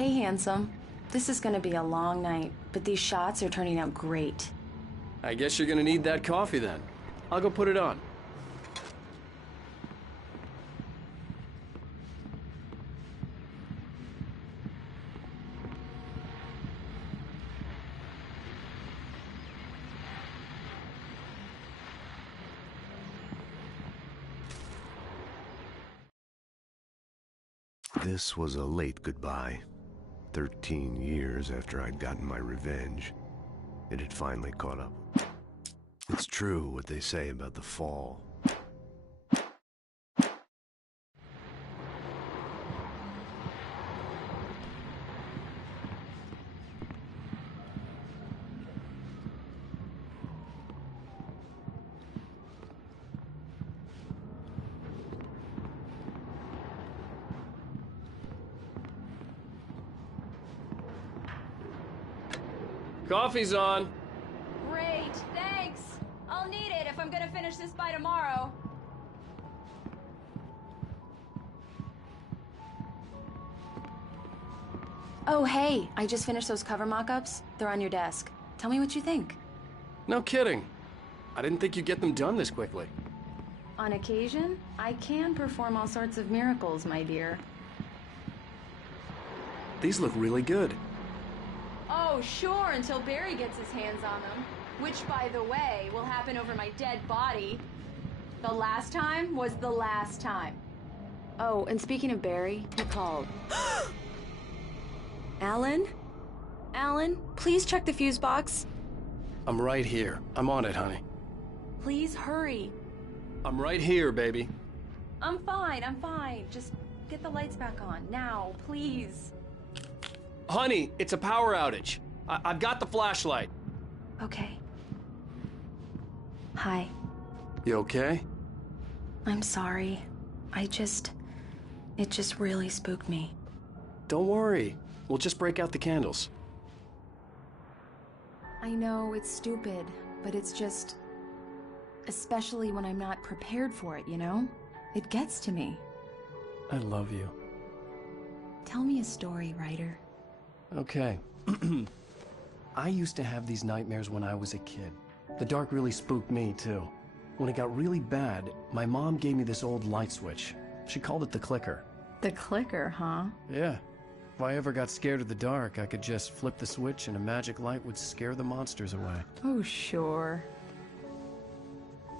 Hey, handsome. This is gonna be a long night, but these shots are turning out great. I guess you're gonna need that coffee then. I'll go put it on. This was a late goodbye. 13 years after I'd gotten my revenge, it had finally caught up. It's true what they say about the fall. Coffee's on. Great, thanks. I'll need it if I'm gonna finish this by tomorrow. Oh, hey, I just finished those cover mock-ups. They're on your desk. Tell me what you think. No kidding. I didn't think you'd get them done this quickly. On occasion, I can perform all sorts of miracles, my dear. These look really good. Oh, sure, until Barry gets his hands on them. Which, by the way, will happen over my dead body. The last time was the last time. Oh, and speaking of Barry, he called. Alan? Alan, please check the fuse box. I'm right here. I'm on it, honey. Please hurry. I'm right here, baby. I'm fine. Just get the lights back on. Now, please. Honey, it's a power outage. I've got the flashlight. Okay. Hi. You okay? I'm sorry. It just really spooked me. Don't worry. We'll just break out the candles. I know it's stupid, but it's just... especially when I'm not prepared for it, you know? It gets to me. I love you. Tell me a story, writer. Okay. I used to have these nightmares when I was a kid. The dark really spooked me, too. When it got really bad, my mom gave me this old light switch. She called it the clicker. The clicker, huh? Yeah. If I ever got scared of the dark, I could just flip the switch and a magic light would scare the monsters away. Oh, sure.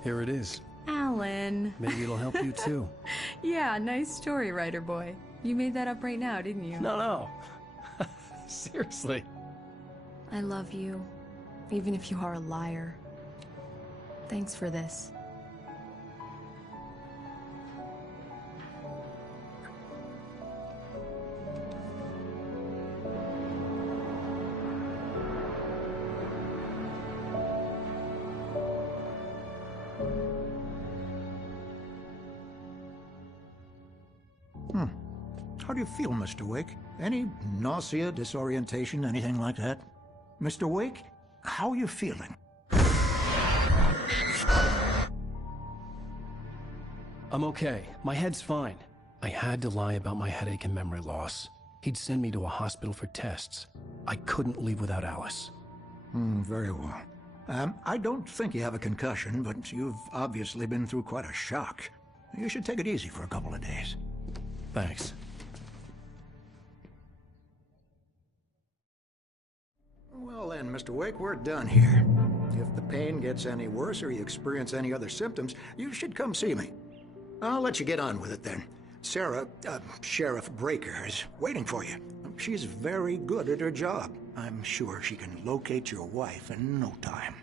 Here it is. Alan. Maybe it'll help you, too. Yeah, nice story, writer boy. You made that up right now, didn't you? No. Seriously. I love you, even if you are a liar. Thanks for this. How do you feel, Mr. Wake? Any nausea, disorientation, anything like that? Mr. Wake, how are you feeling? I'm okay. My head's fine. I had to lie about my headache and memory loss. He'd send me to a hospital for tests. I couldn't leave without Alice. Very well. I don't think you have a concussion, but you've obviously been through quite a shock. You should take it easy for a couple of days. Thanks. Well then, Mr. Wake, we're done here. If the pain gets any worse or you experience any other symptoms, you should come see me. I'll let you get on with it then. Sarah, Sheriff Breaker, is waiting for you. She's very good at her job. I'm sure she can locate your wife in no time.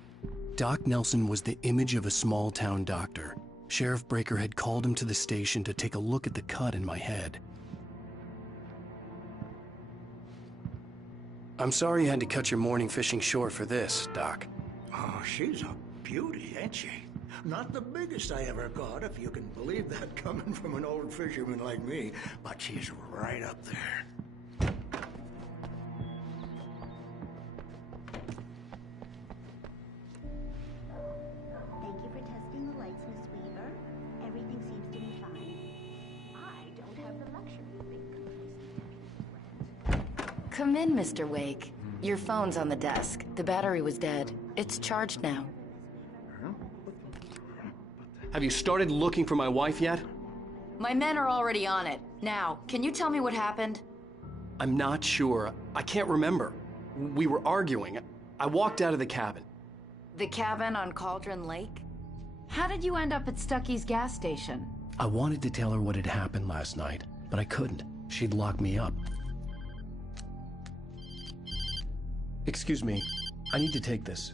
Doc Nelson was the image of a small-town doctor. Sheriff Breaker had called him to the station to take a look at the cut in my head. I'm sorry you had to cut your morning fishing short for this, Doc. Oh, she's a beauty, ain't she? Not the biggest I ever caught, if you can believe that coming from an old fisherman like me, but she's right up there. Thank you for testing the lights, Miss Weaver. Everything seems to be fine. I don't have the luxury of being completely rent. Come in, Mr. Wake. Your phone's on the desk. The battery was dead. It's charged now. Have you started looking for my wife yet? My men are already on it. Now, can you tell me what happened? I'm not sure. I can't remember. We were arguing. I walked out of the cabin. The cabin on Cauldron Lake? How did you end up at Stucky's gas station? I wanted to tell her what had happened last night, but I couldn't. She'd lock me up. Excuse me. I need to take this.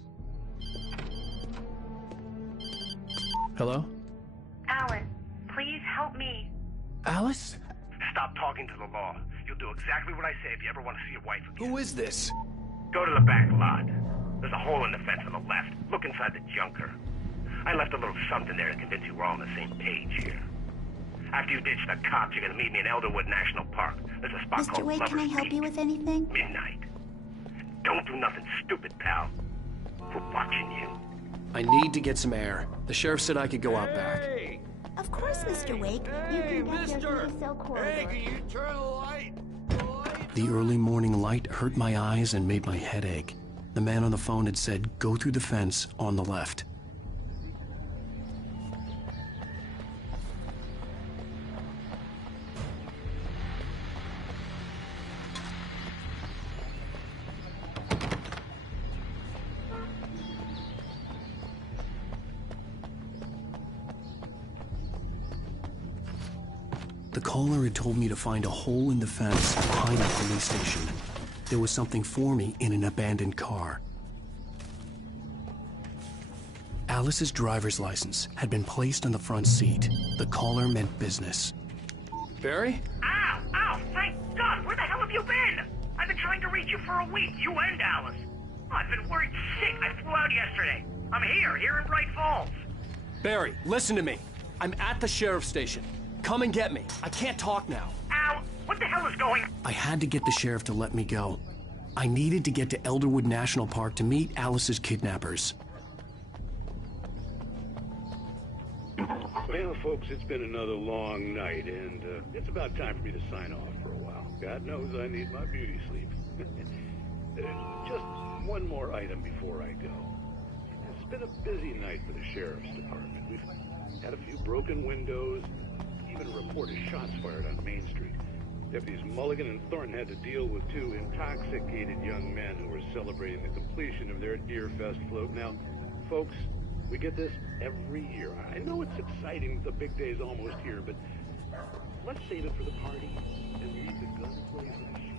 Hello? Alan, please help me. Alice? Stop talking to the law. You'll do exactly what I say if you ever want to see your wife again. Who is this? Go to the back lot. There's a hole in the fence on the left. Look inside the junker. I left a little something there to convince you we're all on the same page here. After you ditch the cops, you're gonna meet me in Elderwood National Park. There's a spot Mr. called Wake, Lover's can I help Peak. you with anything? Midnight. Don't do nothing stupid, pal. We're watching you. I need to get some air. The sheriff said I could go out back. Of course, Mr. Wake. You can get there through the cell corridor. you turn the light? The early morning light hurt my eyes and made my head ache. The man on the phone had said, go through the fence on the left. The caller had told me to find a hole in the fence behind the police station. There was something for me in an abandoned car. Alice's driver's license had been placed on the front seat. The caller meant business. Barry? Ow! Ow! Thank God! Where the hell have you been? I've been trying to reach you for a week, you and Alice. Oh, I've been worried sick. I flew out yesterday. I'm here in Bright Falls. Barry, listen to me. I'm at the sheriff's station. Come and get me. I can't talk now. Ow! What the hell is going on? I had to get the sheriff to let me go. I needed to get to Elderwood National Park to meet Alice's kidnappers. Well, folks, it's been another long night, and it's about time for me to sign off for a while. God knows I need my beauty sleep. Just one more item before I go. It's been a busy night for the sheriff's department. We've had a few broken windows, even a report of shots fired on Main Street. Deputies Mulligan and Thornton had to deal with two intoxicated young men who were celebrating the completion of their Deerfest float. Now, folks, we get this every year. I know it's exciting, the big day's almost here, but let's save it for the party and leave the gunplay for the show.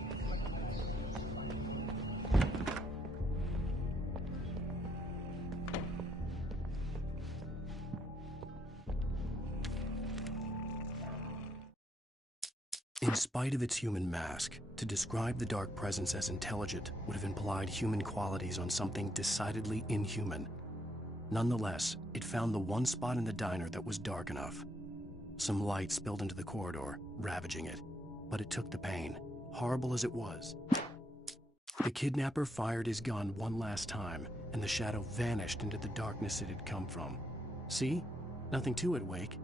In spite of its human mask, to describe the dark presence as intelligent would have implied human qualities on something decidedly inhuman. Nonetheless, it found the one spot in the diner that was dark enough. Some light spilled into the corridor, ravaging it, but it took the pain, horrible as it was. The kidnapper fired his gun one last time, and the shadow vanished into the darkness it had come from. See? Nothing to it, Wake.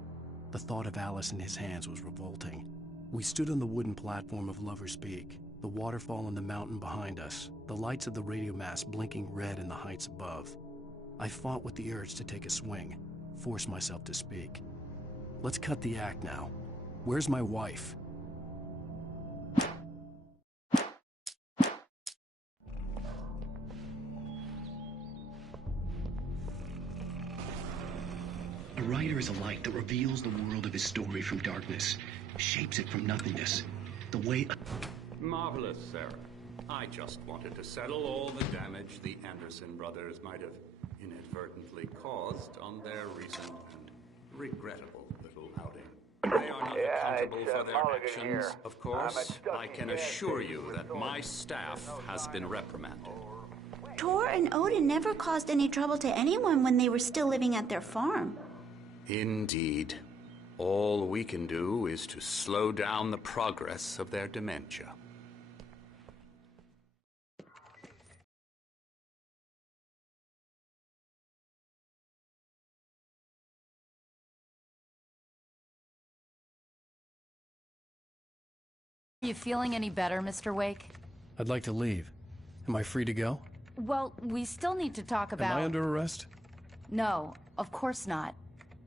The thought of Alice in his hands was revolting. We stood on the wooden platform of Lover's Peak, the waterfall on the mountain behind us, the lights of the radio mast blinking red in the heights above. I fought with the urge to take a swing, force myself to speak. Let's cut the act now. Where's my wife? A writer is a light that reveals the world of his story from darkness, shapes it from nothingness. The way... Marvelous, Sarah. I just wanted to settle all the damage the Anderson brothers might have inadvertently caused on their recent and regrettable little outing. They are not accountable for their actions, here. Of course. I can assure you that my staff has been reprimanded. Tor and Odin never caused any trouble to anyone when they were still living at their farm. Indeed. All we can do is to slow down the progress of their dementia. Are you feeling any better, Mr. Wake? I'd like to leave. Am I free to go? Well, we still need to talk about... Am I under arrest? No, of course not.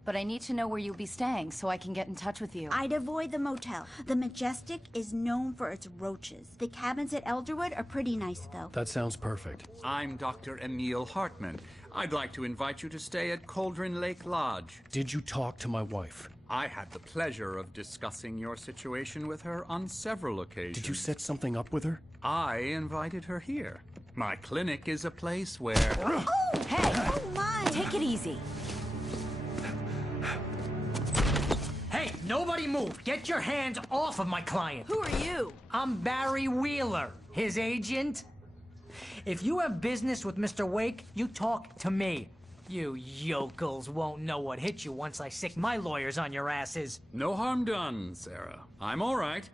But I need to know where you'll be staying so I can get in touch with you. I'd avoid the motel. The Majestic is known for its roaches. The cabins at Elderwood are pretty nice, though. That sounds perfect. I'm Dr. Emil Hartman. I'd like to invite you to stay at Cauldron Lake Lodge. Did you talk to my wife? I had the pleasure of discussing your situation with her on several occasions. Did you set something up with her? I invited her here. My clinic is a place where... Oh, hey! Oh, my! Take it easy. Hey, nobody move! Get your hands off of my client! Who are you? I'm Barry Wheeler, his agent. If you have business with Mr. Wake, you talk to me. You yokels won't know what hit you once I sick my lawyers on your asses. No harm done, Sarah. I'm all right.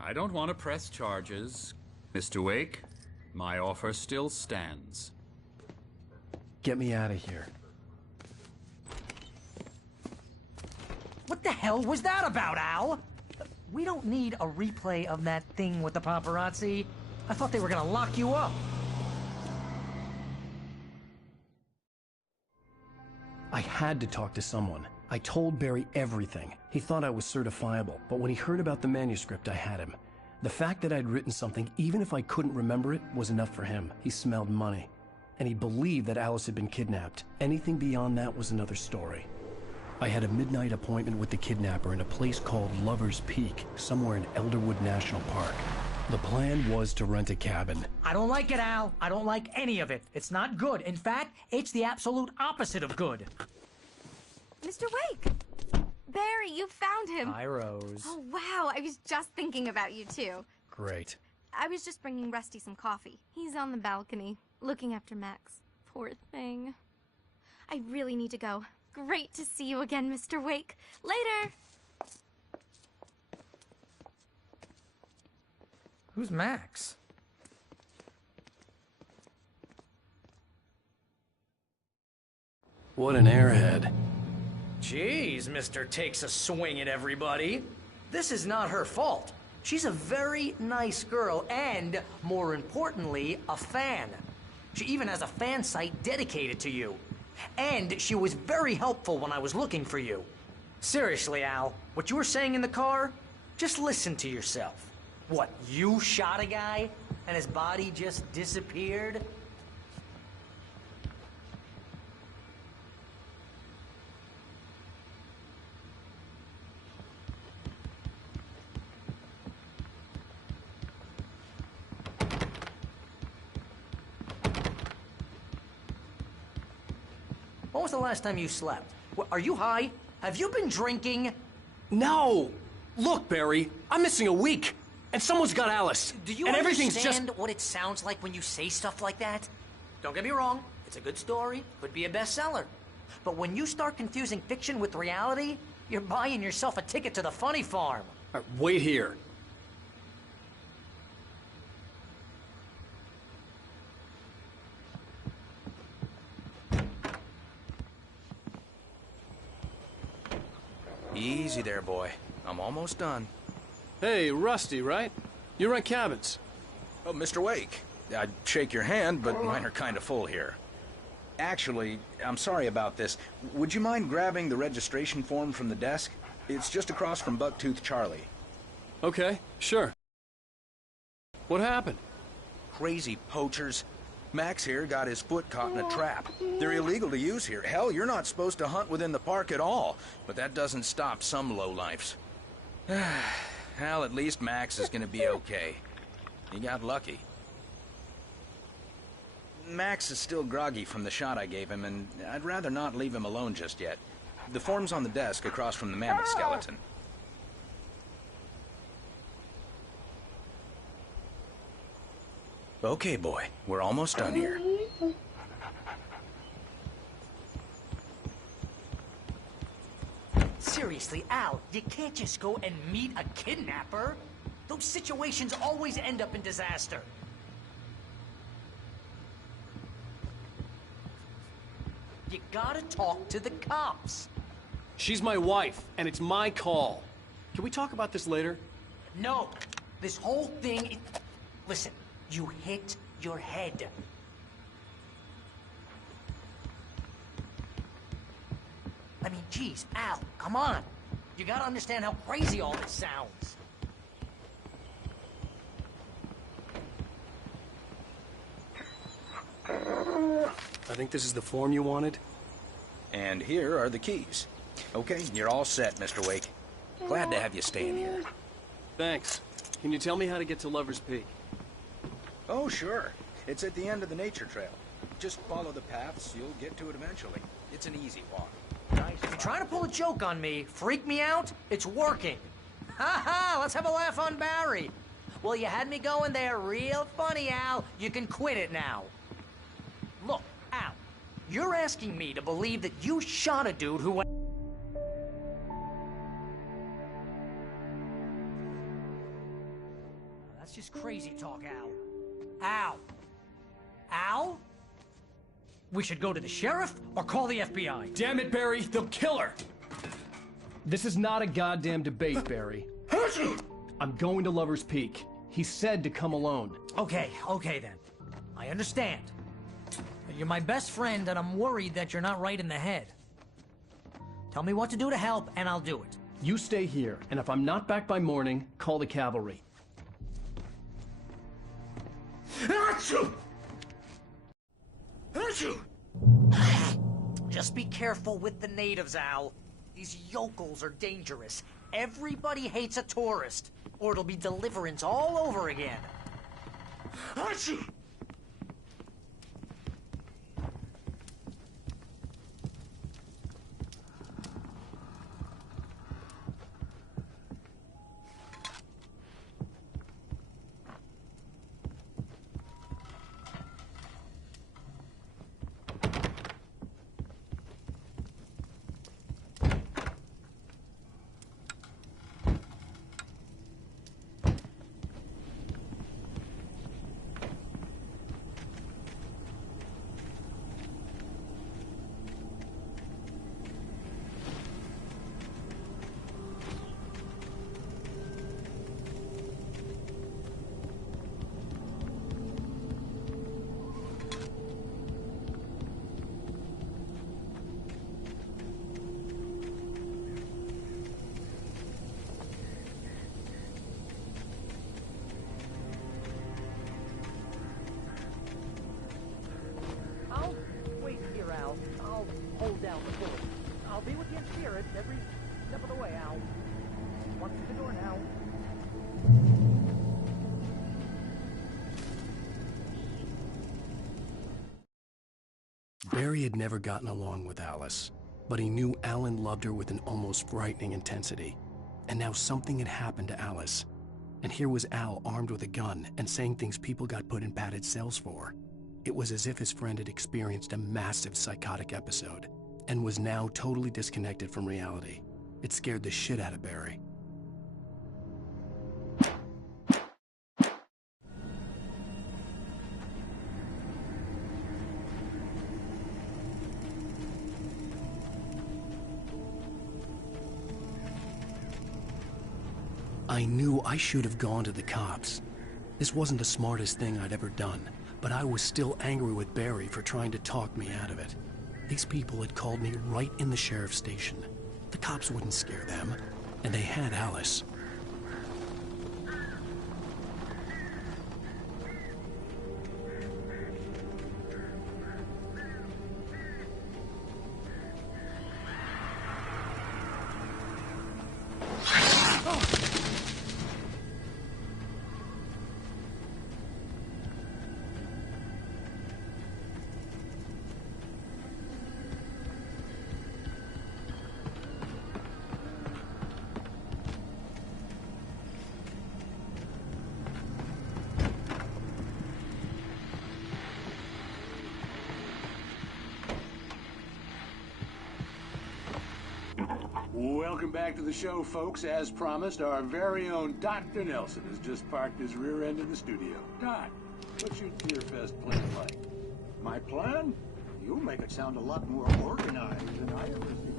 I don't want to press charges. Mr. Wake, my offer still stands. Get me out of here. What the hell was that about, Al? We don't need a replay of that thing with the paparazzi. I thought they were gonna lock you up. I had to talk to someone. I told Barry everything. He thought I was certifiable, but when he heard about the manuscript, I had him. The fact that I'd written something, even if I couldn't remember it, was enough for him. He smelled money. And he believed that Alice had been kidnapped. Anything beyond that was another story. I had a midnight appointment with the kidnapper in a place called Lover's Peak, somewhere in Elderwood National Park. The plan was to rent a cabin. I don't like it, Al. I don't like any of it. It's not good. In fact, it's the absolute opposite of good. Mr. Wake! Barry, you found him! Hi, Rose. Oh, wow. I was just thinking about you, too. Great. I was just bringing Rusty some coffee. He's on the balcony, looking after Max. Poor thing. I really need to go. Great to see you again, Mr. Wake. Later! Who's Max? What an airhead. Jeez, Mr. Takes a swing at everybody. This is not her fault. She's a very nice girl and, more importantly, a fan. She even has a fan site dedicated to you. And she was very helpful when I was looking for you. Seriously, Al, what you were saying in the car, just listen to yourself. What, you shot a guy and his body just disappeared? When was the last time you slept? Are you high? Have you been drinking? No! Look, Barry, I'm missing a week. And someone's got Alice. Do you and understand what it sounds like when you say stuff like that? Don't get me wrong, it's a good story, could be a bestseller. But when you start confusing fiction with reality, you're buying yourself a ticket to the funny farm. All right, wait here. Easy there, boy. I'm almost done. Hey, Rusty, right? You rent cabins. Oh, Mr. Wake. I'd shake your hand, but mine are kind of full here. Actually, I'm sorry about this. Would you mind grabbing the registration form from the desk? It's just across from Bucktooth Charlie. Okay, sure. What happened? Crazy poachers. Max here got his foot caught in a trap. They're illegal to use here. Hell, you're not supposed to hunt within the park at all. But that doesn't stop some lowlifes. Well, at least Max is gonna be okay. He got lucky. Max is still groggy from the shot I gave him, and I'd rather not leave him alone just yet. The form's on the desk across from the mammoth skeleton. Okay, boy. We're almost done here. Seriously, Al, you can't just go and meet a kidnapper. Those situations always end up in disaster. You gotta talk to the cops. She's my wife, and it's my call. Can we talk about this later? No. This whole thing... Listen, You hit your head. I mean, geez, Al, come on. You gotta understand how crazy all this sounds. I think this is the form you wanted. And here are the keys. Okay, you're all set, Mr. Wake. Glad to have you staying here. Thanks. Can you tell me how to get to Lover's Peak? Oh, sure. It's at the end of the nature trail. Just follow the paths, you'll get to it eventually. It's an easy walk. If you're trying to pull a joke on me, freak me out, it's working. Ha ha, let's have a laugh on Barry. Well, you had me going there real funny, Al. You can quit it now. Look, Al, you're asking me to believe that you shot a dude who went... That's just crazy talk, Al. Al? Al? We should go to the sheriff or call the FBI. Damn it, Barry, they'll kill her! This is not a goddamn debate, Barry. I'm going to Lover's Peak. He said to come alone. Okay then. I understand. You're my best friend, and I'm worried that you're not right in the head. Tell me what to do to help, and I'll do it. You stay here, and if I'm not back by morning, call the cavalry. Just be careful with the natives, Al. These yokels are dangerous. Everybody hates a tourist, or it'll be Deliverance all over again. I'll wait here, Al. I'll hold down the fort. I'll be with you in spirit every step of the way, Al. Walk through the door now. Barry had never gotten along with Alice, but he knew Alan loved her with an almost frightening intensity. And now something had happened to Alice. And here was Al armed with a gun and saying things people got put in padded cells for. It was as if his friend had experienced a massive psychotic episode and was now totally disconnected from reality. It scared the shit out of Barry. I knew I should have gone to the cops. This wasn't the smartest thing I'd ever done, but I was still angry with Barry for trying to talk me out of it. These people had called me right in the sheriff's station. The cops wouldn't scare them, and they had Alice. Welcome back to the show, folks. As promised, our very own Dr. Nelson has just parked his rear end in the studio. Doc, what's your Tear Fest plan like? My plan? You make it sound a lot more organized than I ever seen.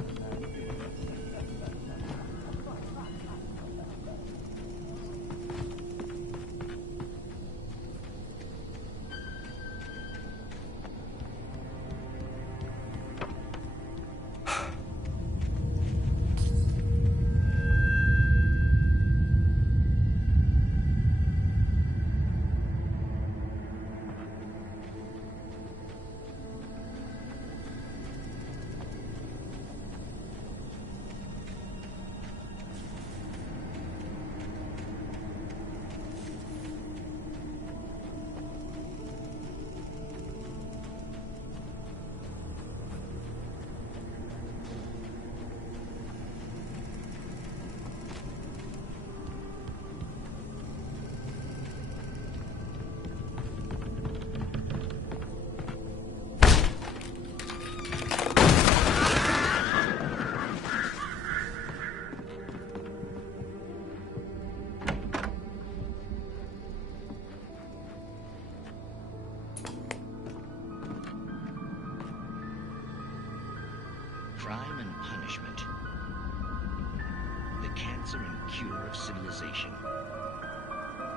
answer and cure of civilization.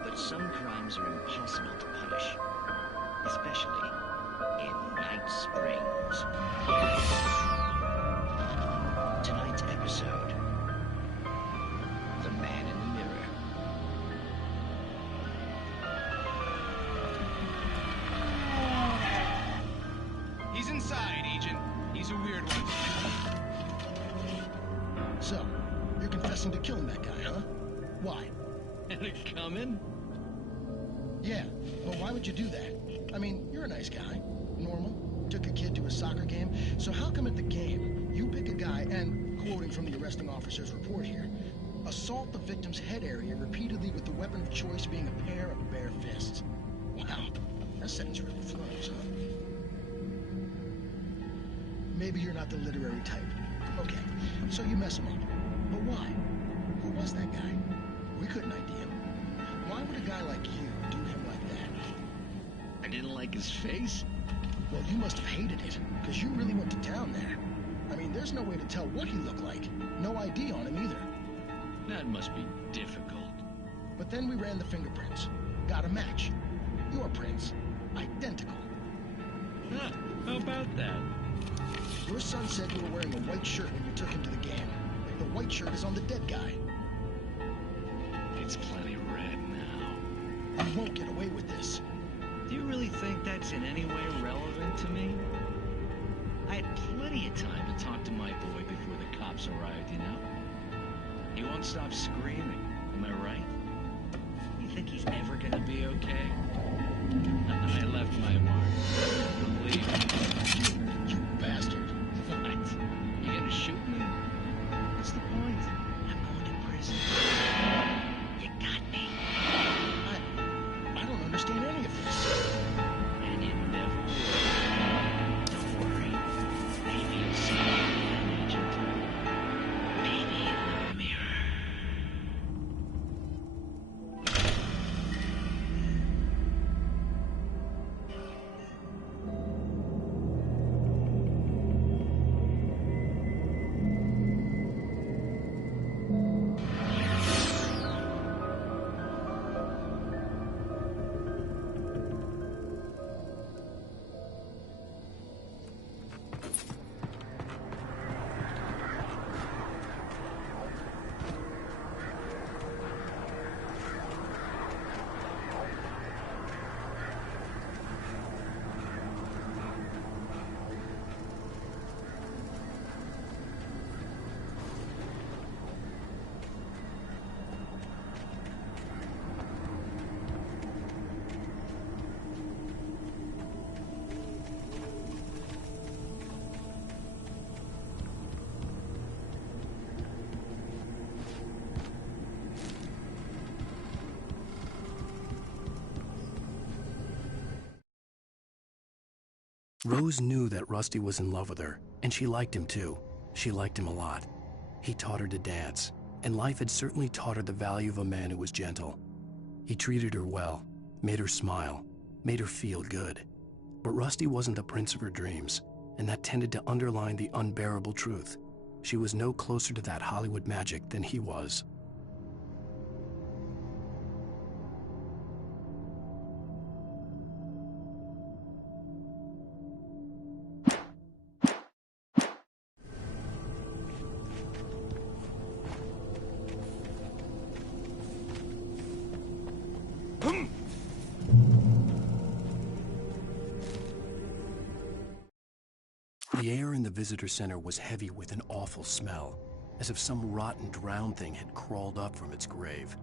But some crimes are impossible to punish, especially in Night Springs. Tonight's episode, The Man in the Mirror. He's inside, Agent. He's a weird one. So, you're confessing to killing that guy, huh? Why? And it coming? Yeah, but why would you do that? I mean, you're a nice guy. Normal. Took a kid to a soccer game. So how come at the game, you pick a guy and, quoting from the arresting officer's report here, assault the victim's head area repeatedly with the weapon of choice being a pair of bare fists? Wow, that sentence really flows, huh? Maybe you're not the literary type. Okay, so you mess him up. But why? Who was that guy? We couldn't ID him. Why would a guy like you do him like that? I didn't like his face? Well, you must have hated it, because you really went to town there. I mean, there's no way to tell what he looked like. No ID on him either. That must be difficult. But then we ran the fingerprints. Got a match. Your prints. Identical. Huh, how about that? Your son said you were wearing a white shirt when you took him to the game. The white shirt is on the dead guy. It's plenty red now. You won't get away with this. Do you really think that's in any way relevant to me? I had plenty of time to talk to my boy before the cops arrived, you know? He won't stop screaming, am I right? You think he's ever gonna be okay? I left my mark. Believe me. You bastard. What? You gonna shoot me? What's the point? I'm going to prison. You got me. I don't understand any of this. And you never will. Don't worry. Maybe you'll see me again, Agent. Maybe in the mirror. Rose knew that Rusty was in love with her, and she liked him too. She liked him a lot. He taught her to dance, and life had certainly taught her the value of a man who was gentle. He treated her well, made her smile, made her feel good. But Rusty wasn't the prince of her dreams, and that tended to underline the unbearable truth. She was no closer to that Hollywood magic than he was. The air in the visitor center was heavy with an awful smell, as if some rotten drowned thing had crawled up from its grave.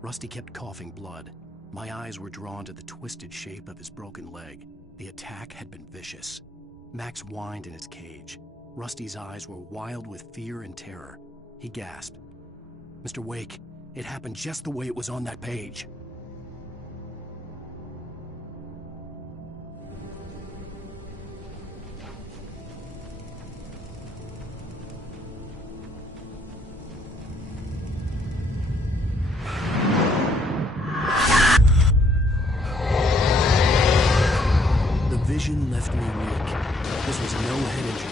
Rusty kept coughing blood. My eyes were drawn to the twisted shape of his broken leg. The attack had been vicious. Max whined in his cage. Rusty's eyes were wild with fear and terror. He gasped. "Mr. Wake, it happened just the way it was on that page." Vision left me weak. This was no head injury.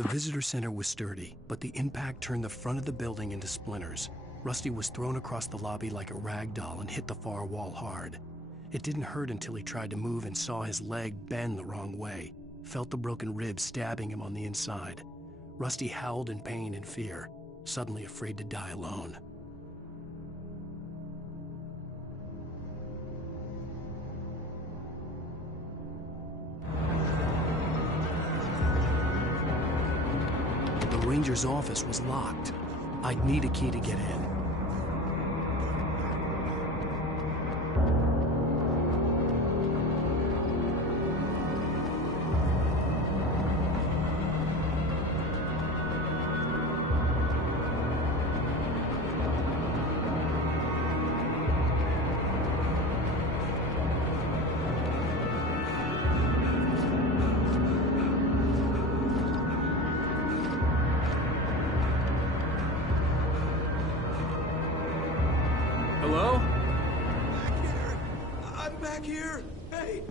The visitor center was sturdy, but the impact turned the front of the building into splinters. Rusty was thrown across the lobby like a rag doll and hit the far wall hard. It didn't hurt until he tried to move and saw his leg bend the wrong way, felt the broken ribs stabbing him on the inside. Rusty howled in pain and fear, suddenly afraid to die alone. The ranger's office was locked. I'd need a key to get in. Hello? I'm back here. Hey,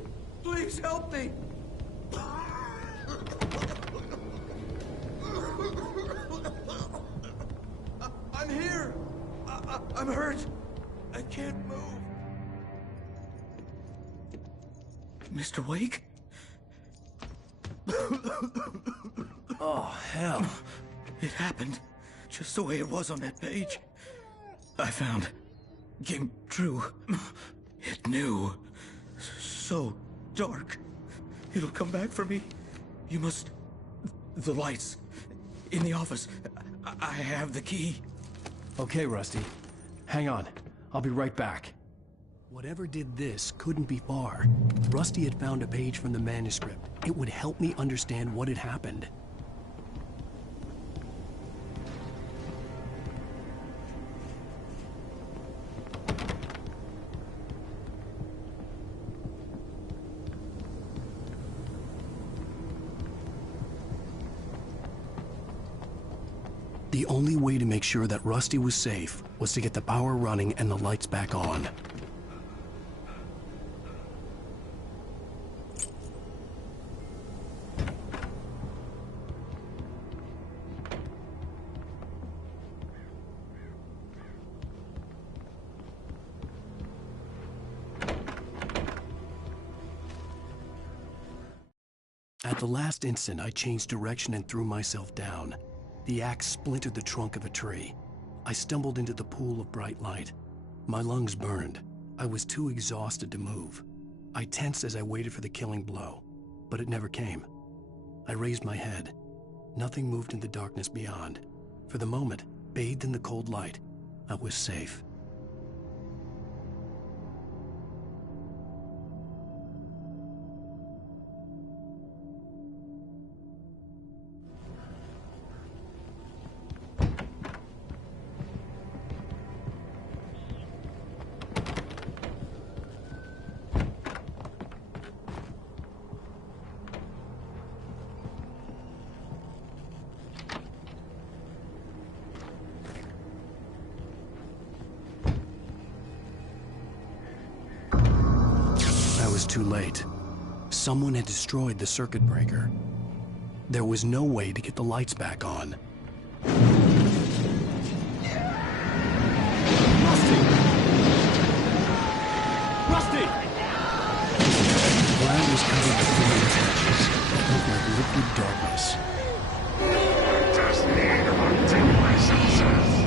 please help me. I'm here. I'm hurt. I can't move. Mr. Wake? Oh, hell. It happened just the way it was on that page. I found came true. It knew. So dark. It'll come back for me. You must... The lights. In the office. I have the key. Okay, Rusty. Hang on. I'll be right back. Whatever did this couldn't be far. Rusty had found a page from the manuscript. It would help me understand what had happened. The only way to make sure that Rusty was safe was to get the power running and the lights back on. At the last instant, I changed direction and threw myself down. The axe splintered the trunk of a tree. I stumbled into the pool of bright light. My lungs burned. I was too exhausted to move. I tensed as I waited for the killing blow, but it never came. I raised my head. Nothing moved in the darkness beyond. For the moment, bathed in the cold light, I was safe. Too late. Someone had destroyed the circuit breaker. There was no way to get the lights back on. Rusty! The ground was covered with flaming patches that looked like liquid darkness. Just need to take my senses.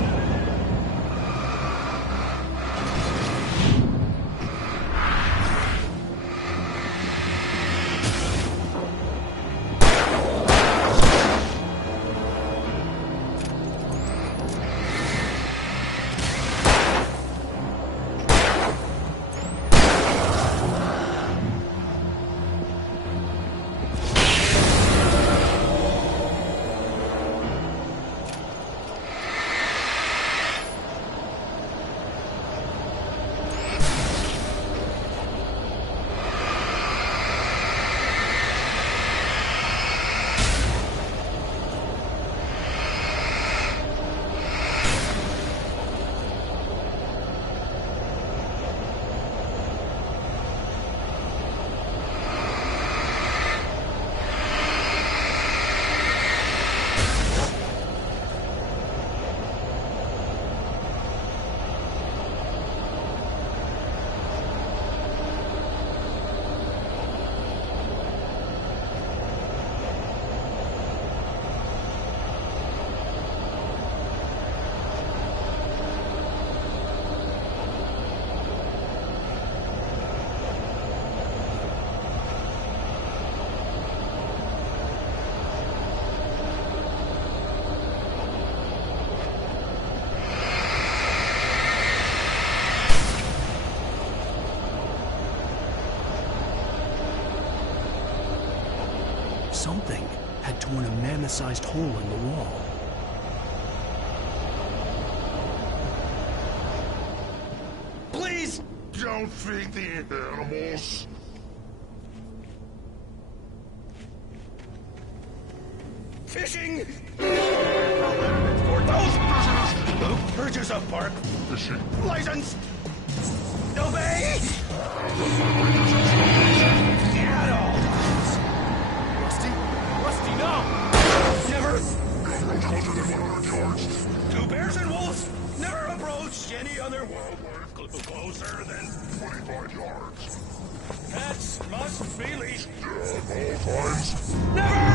Something had torn a mammoth-sized hole in the wall. Please! Don't feed the animals. Fishing! For those who purchase a park license! Obey! At all! Rusty, no! Never! 100 yards. 2 bears and wolves never approached any other wildlife closer than 25 yards. Cats must be leashed. Yeah, all times. Never!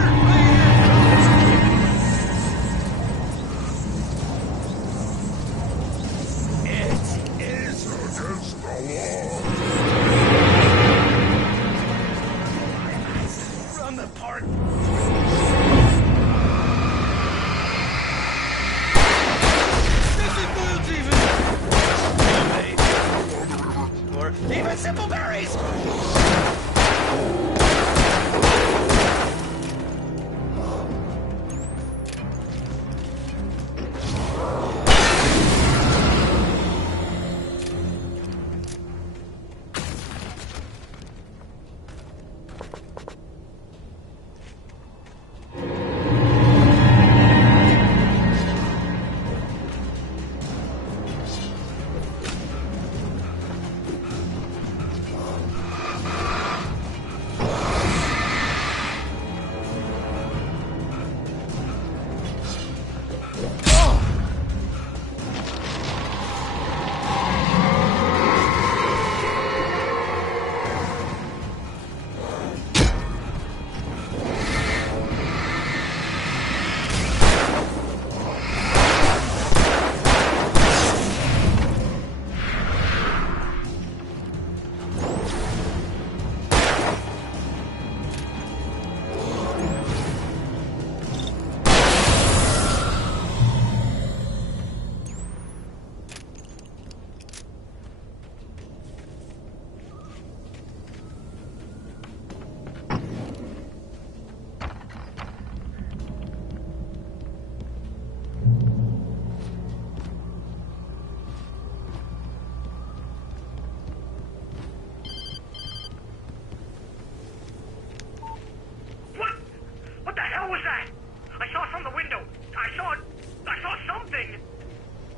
It is against the law. Run the park. This includes even simple berries.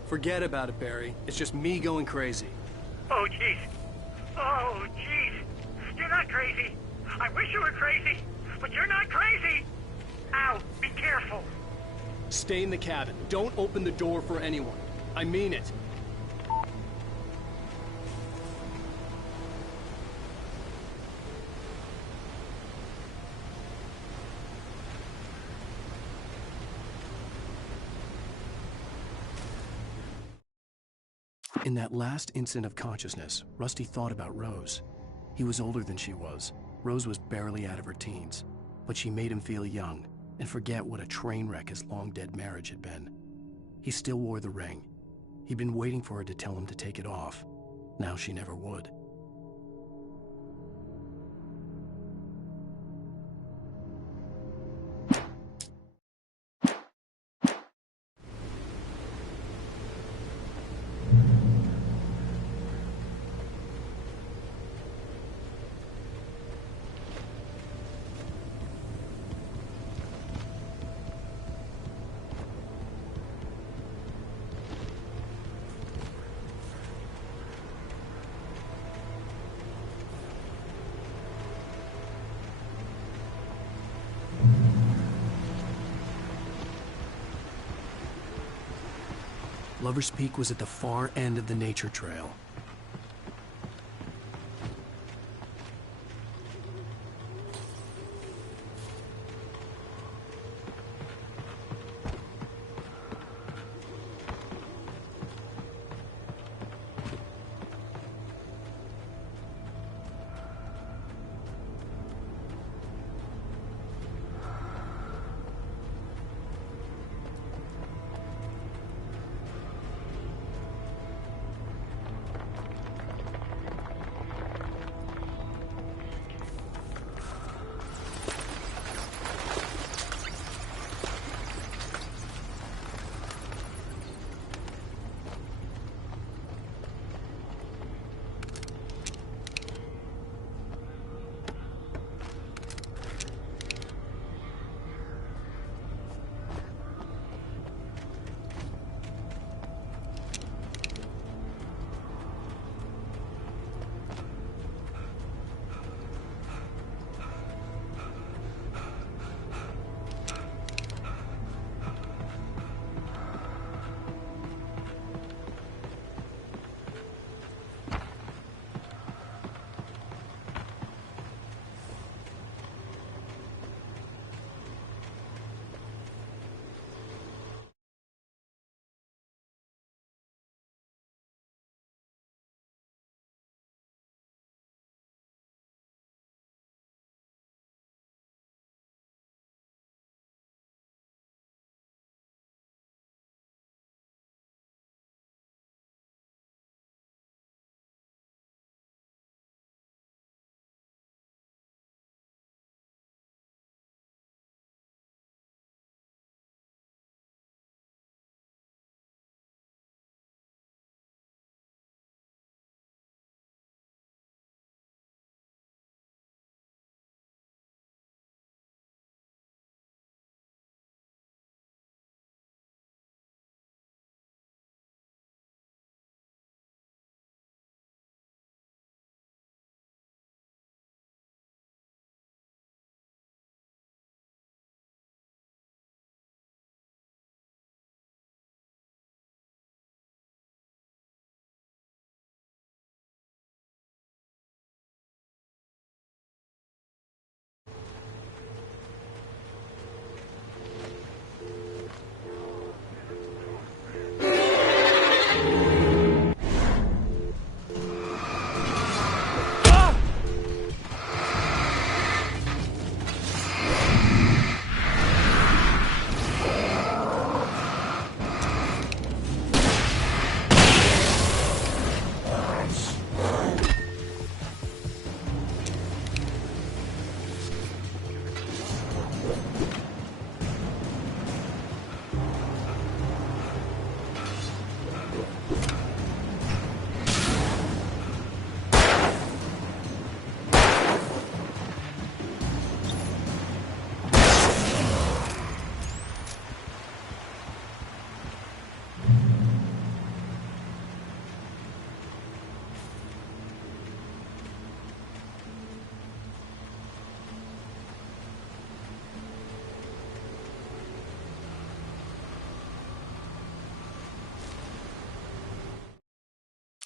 Forget about it, Barry. It's just me going crazy. Oh, jeez. Oh, jeez. You're not crazy. I wish you were crazy, but you're not crazy. Ow, be careful. Stay in the cabin. Don't open the door for anyone. I mean it. In that last instant of consciousness, Rusty thought about Rose. He was older than she was. Rose was barely out of her teens, but she made him feel young and forget what a train wreck his long-dead marriage had been. He still wore the ring. He'd been waiting for her to tell him to take it off. Now she never would. Lover's Peak was at the far end of the nature trail.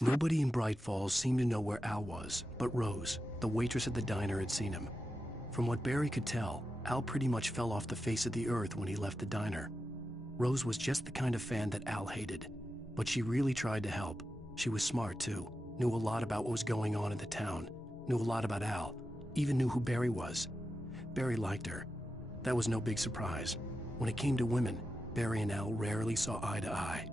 Nobody in Bright Falls seemed to know where Al was, but Rose, the waitress at the diner, had seen him. From what Barry could tell, Al pretty much fell off the face of the earth when he left the diner. Rose was just the kind of fan that Al hated, but she really tried to help. She was smart too, knew a lot about what was going on in the town, knew a lot about Al, even knew who Barry was. Barry liked her. That was no big surprise. When it came to women, Barry and Al rarely saw eye to eye.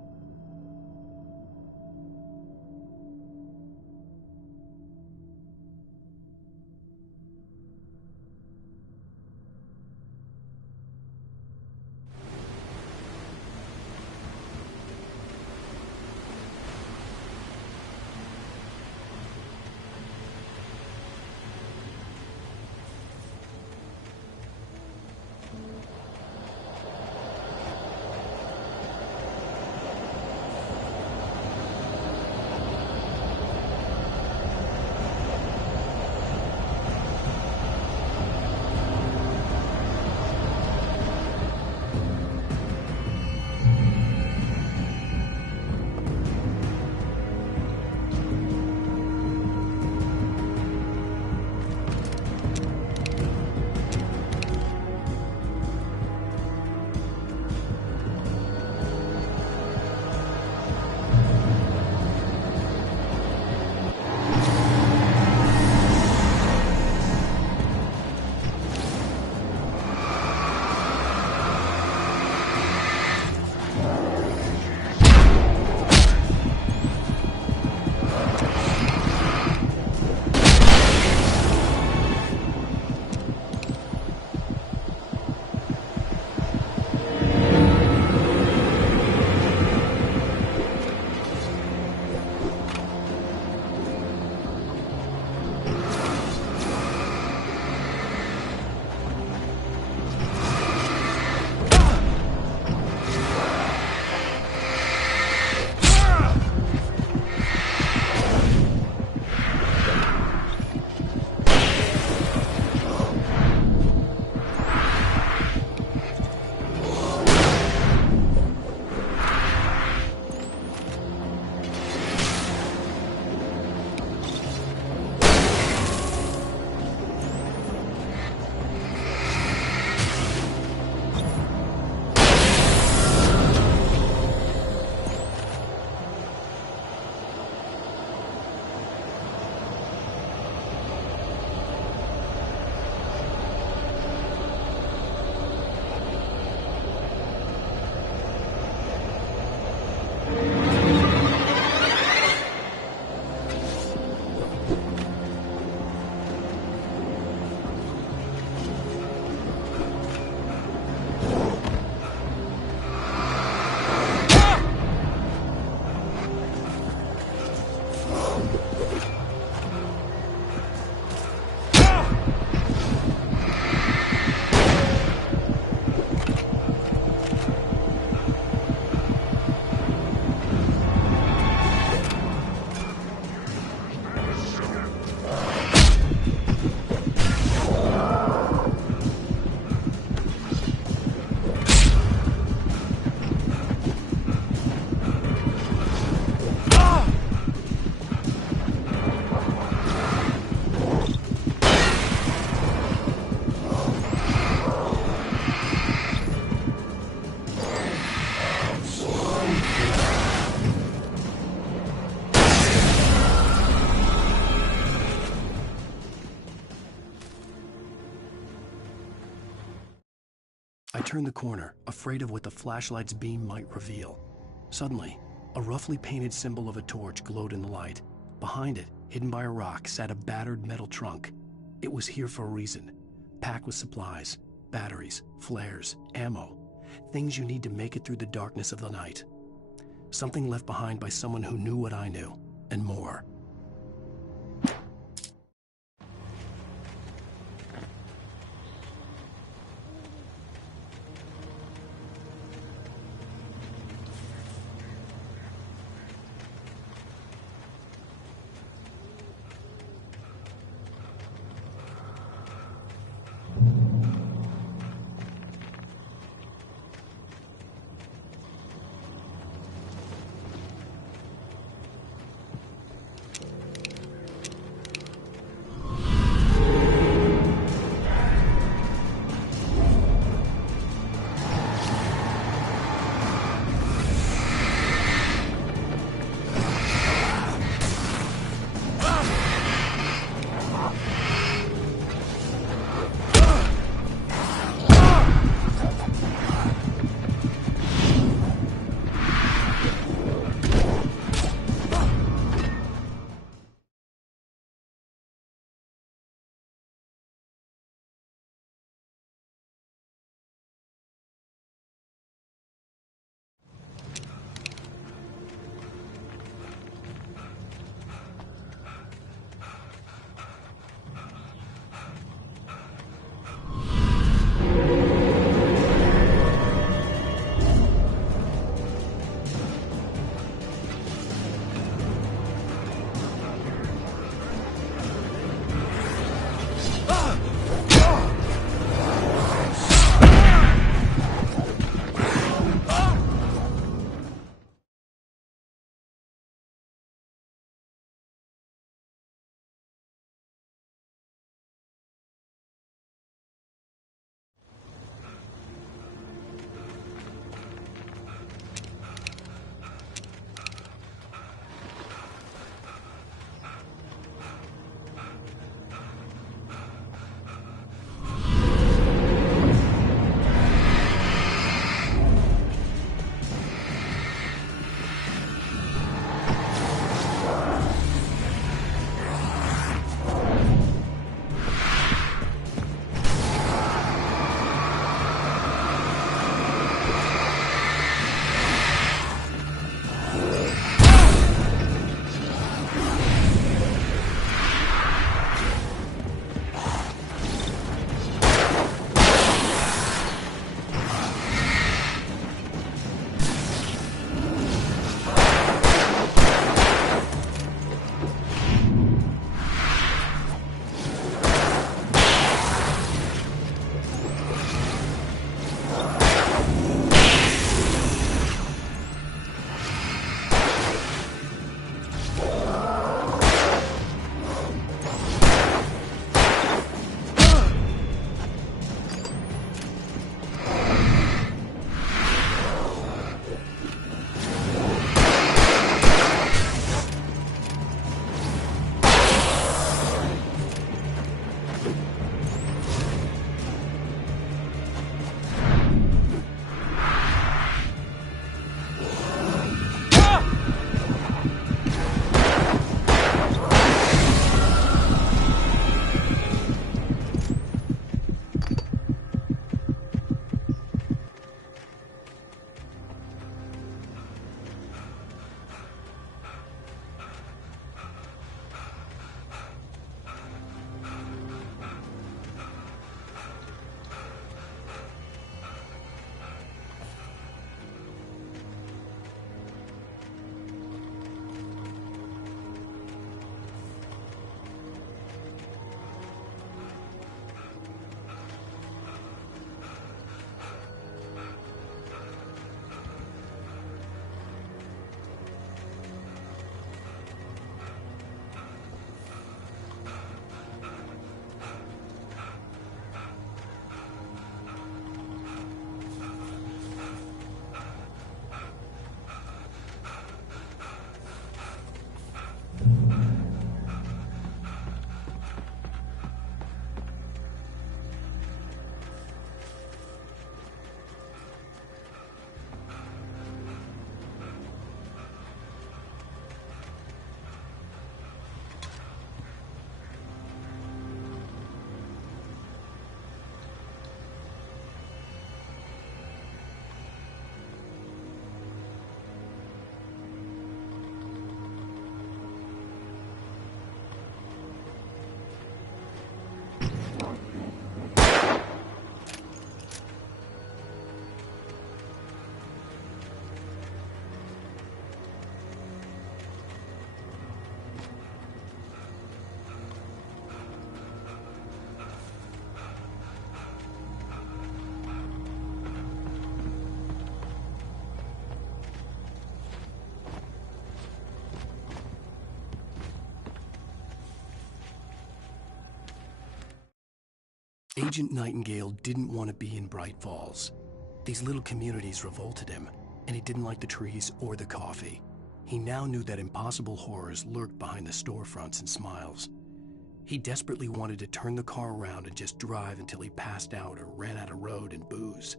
I turned the corner, afraid of what the flashlight's beam might reveal. Suddenly, a roughly painted symbol of a torch glowed in the light. Behind it, hidden by a rock, sat a battered metal trunk. It was here for a reason, packed with supplies, batteries, flares, ammo, things you need to make it through the darkness of the night. Something left behind by someone who knew what I knew, and more. Agent Nightingale didn't want to be in Bright Falls. These little communities revolted him, and he didn't like the trees or the coffee. He now knew that impossible horrors lurked behind the storefronts and smiles. He desperately wanted to turn the car around and just drive until he passed out or ran out of road and booze.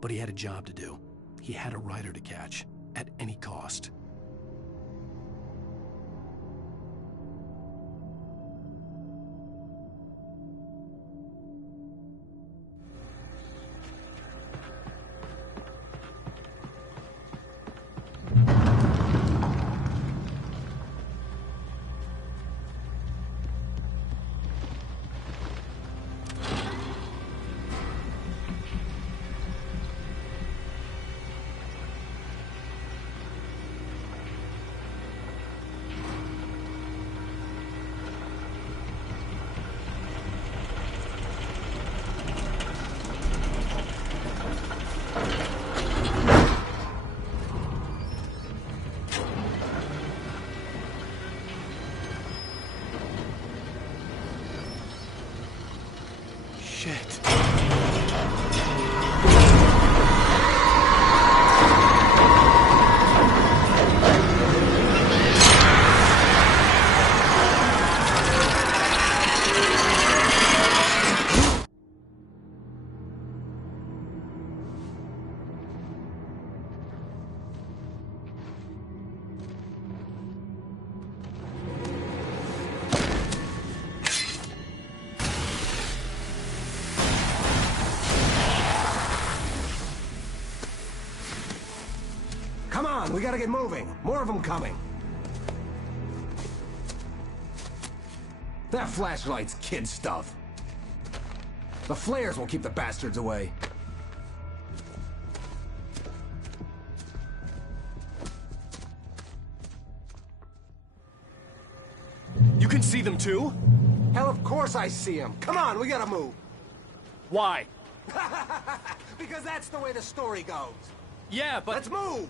But he had a job to do. He had a rider to catch, at any cost. Shit. Come on, we gotta get moving. More of them coming. That flashlight's kid stuff. The flares will keep the bastards away. You can see them too? Hell, of course I see them. Come on, we gotta move. Why? Because that's the way the story goes. Yeah, but... Let's move!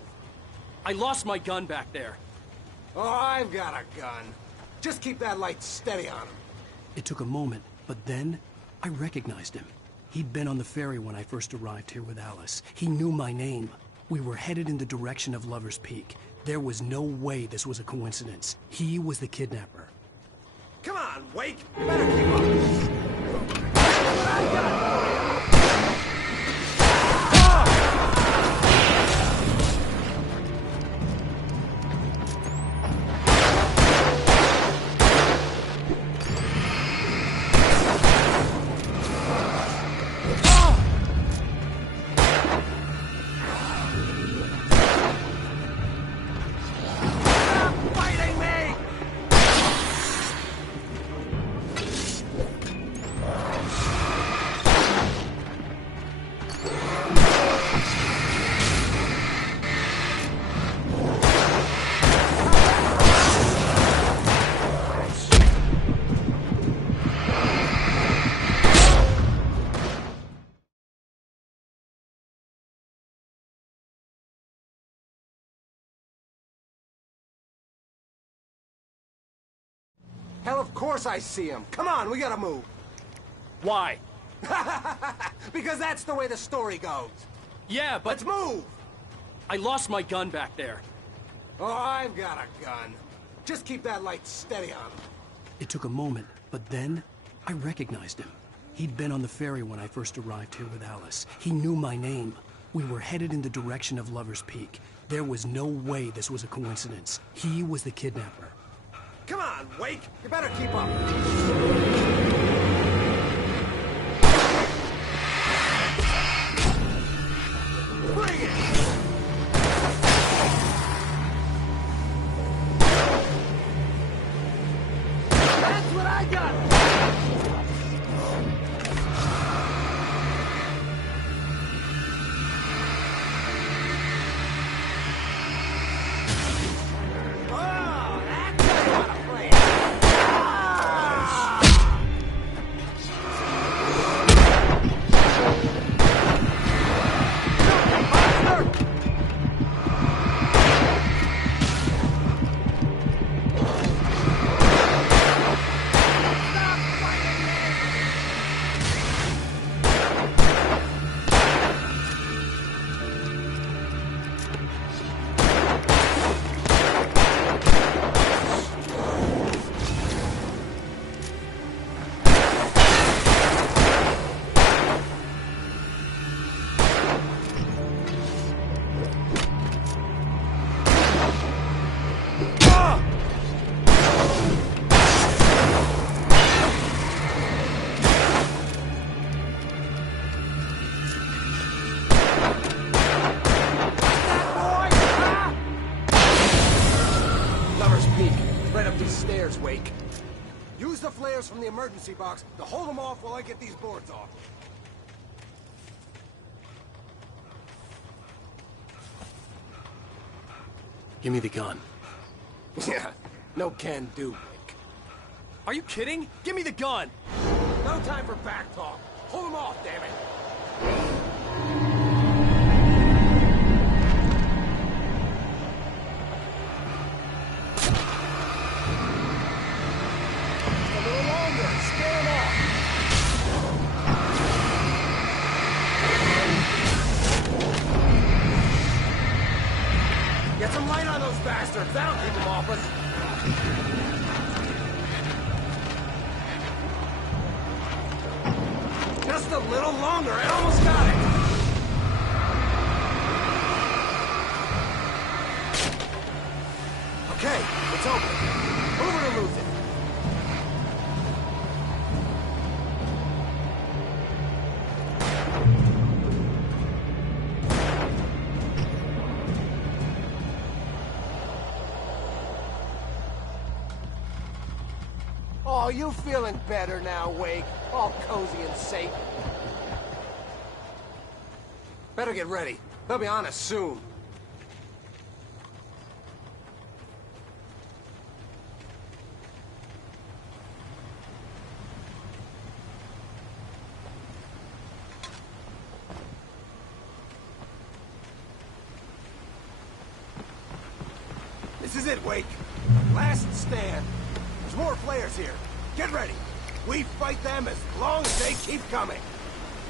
I lost my gun back there. Oh, I've got a gun. Just keep that light steady on him. It took a moment, but then I recognized him. He'd been on the ferry when I first arrived here with Alice. He knew my name. We were headed in the direction of Lover's Peak. There was no way this was a coincidence. He was the kidnapper. Come on, Wake! You better keep up. What I got? Hell, of course I see him. Come on, we gotta move. Why? Because that's the way the story goes. Yeah, but... Let's move! I lost my gun back there. Oh, I've got a gun. Just keep that light steady on him. It took a moment, but then I recognized him. He'd been on the ferry when I first arrived here with Alice. He knew my name. We were headed in the direction of Lover's Peak. There was no way this was a coincidence. He was the kidnapper. Come on, Wake! You better keep up. Bring it! That's what I got! flares from the emergency box to hold them off while I get these boards off. Give me the gun. Yeah, no can do, Rick. Are you kidding? Give me the gun! No time for back talk. Hold them off, damn it! A little longer. Scare them off. Get some light on those bastards. That'll keep them off us. Just a little longer. I almost got it. Okay, it's open. Move it or lose it. Oh, you feeling better now, Wake? All cozy and safe. Better get ready. They'll be on us soon. This is it, Wake. Last stand. There's more flares here. Get ready. We fight them as long as they keep coming.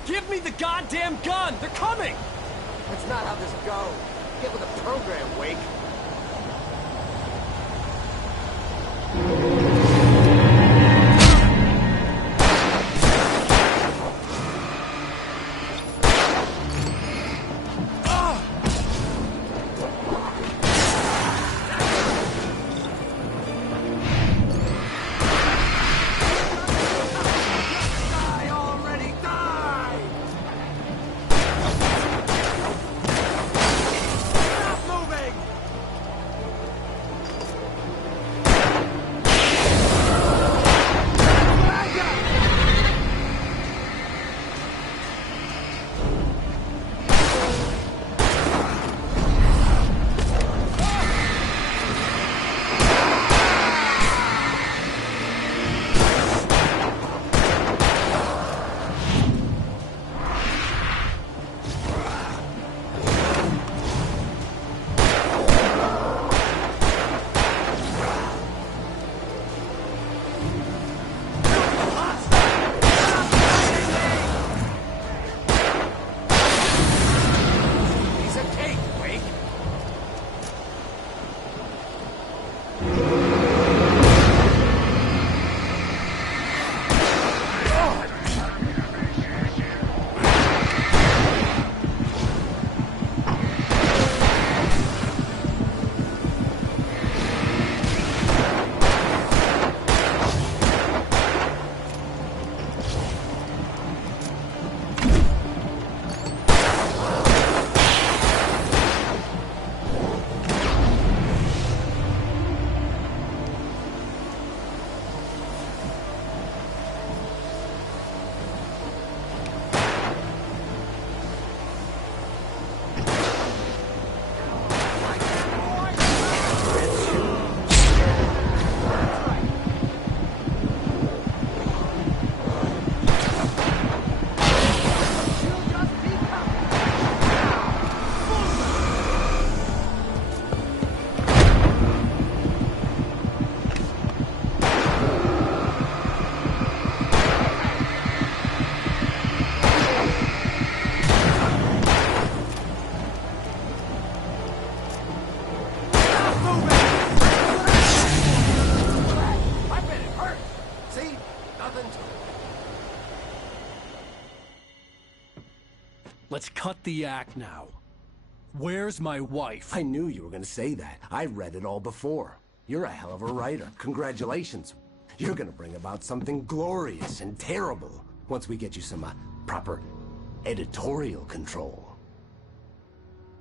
Give me the goddamn gun! They're coming! That's not how this goes. Get with the program, Wake. Let's cut the act now. Where's my wife? I knew you were gonna say that. I read it all before. You're a hell of a writer. Congratulations. You're gonna bring about something glorious and terrible once we get you some proper editorial control.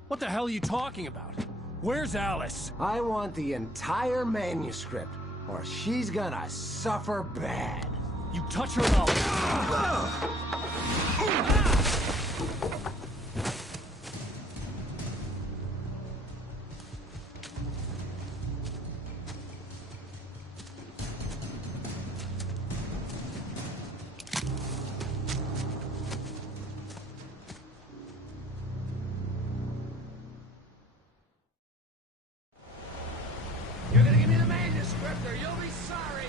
What the hell are you talking about? Where's Alice? I want the entire manuscript. or she's gonna suffer bad. You touch her and I'll... You're gonna give me the manuscript or you'll be sorry.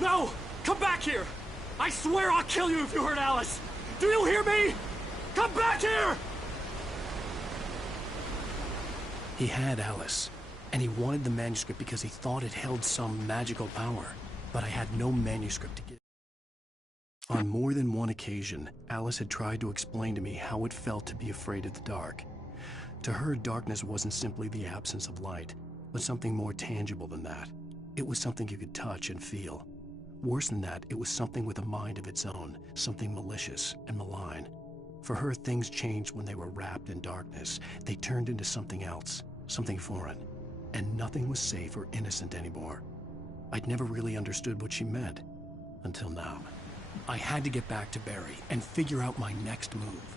No! Come back here! I swear I'll kill you if you hurt Alice! Do you hear me? Come back here! He had Alice, and he wanted the manuscript because he thought it held some magical power. But I had no manuscript to give. On more than one occasion, Alice had tried to explain to me how it felt to be afraid of the dark. To her, darkness wasn't simply the absence of light, but something more tangible than that. It was something you could touch and feel. Worse than that, it was something with a mind of its own, something malicious and malign. For her, things changed when they were wrapped in darkness. They turned into something else, something foreign, and nothing was safe or innocent anymore. I'd never really understood what she meant, until now. I had to get back to Barry and figure out my next move.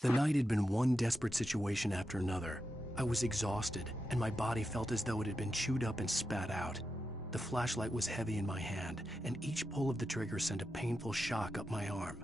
The night had been one desperate situation after another. I was exhausted, and my body felt as though it had been chewed up and spat out. The flashlight was heavy in my hand, and each pull of the trigger sent a painful shock up my arm.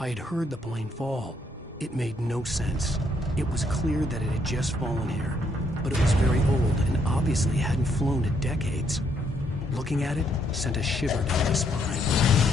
I had heard the plane fall. It made no sense. It was clear that it had just fallen here, but it was very old and obviously hadn't flown in decades. Looking at it sent a shiver down my spine.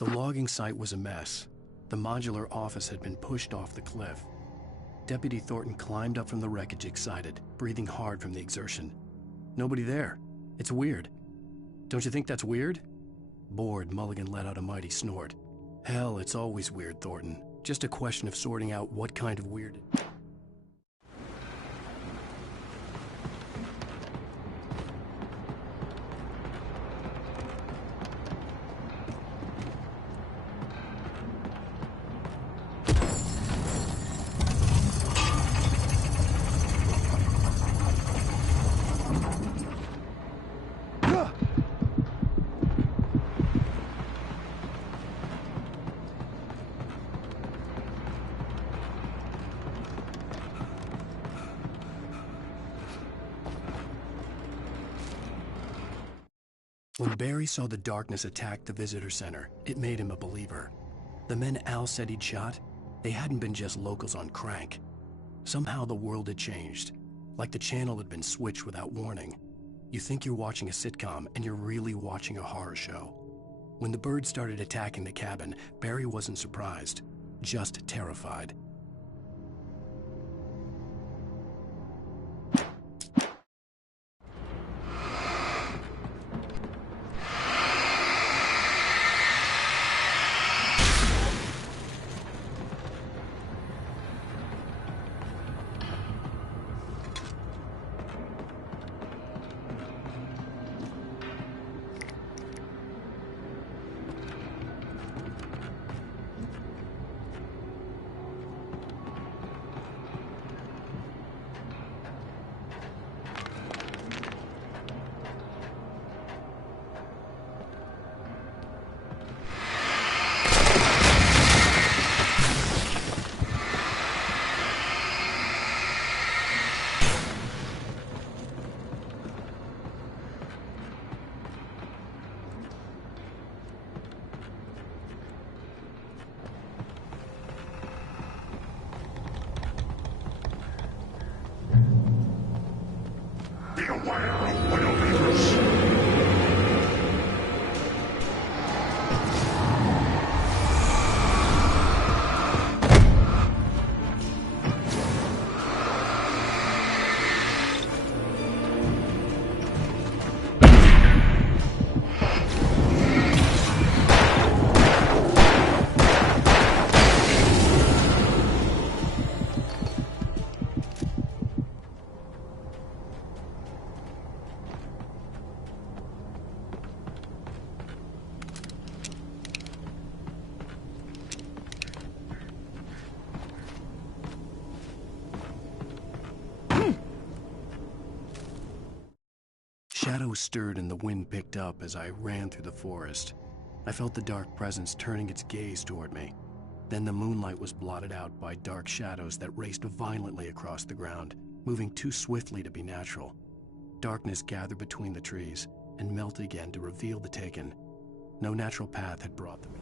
The logging site was a mess. The modular office had been pushed off the cliff. Deputy Thornton climbed up from the wreckage excited, breathing hard from the exertion. Nobody there. It's weird. Don't you think that's weird? Bored, Mulligan let out a mighty snort. Hell, it's always weird, Thornton. Just a question of sorting out what kind of weird. When Barry saw the darkness attack the visitor center, it made him a believer. The men Al said he'd shot, they hadn't been just locals on crank. Somehow the world had changed, like the channel had been switched without warning. You think you're watching a sitcom, and you're really watching a horror show. When the birds started attacking the cabin, Barry wasn't surprised, just terrified. Shadows stirred and the wind picked up as I ran through the forest. I felt the dark presence turning its gaze toward me. Then the moonlight was blotted out by dark shadows that raced violently across the ground, moving too swiftly to be natural. Darkness gathered between the trees and melted again to reveal the Taken. No natural path had brought them.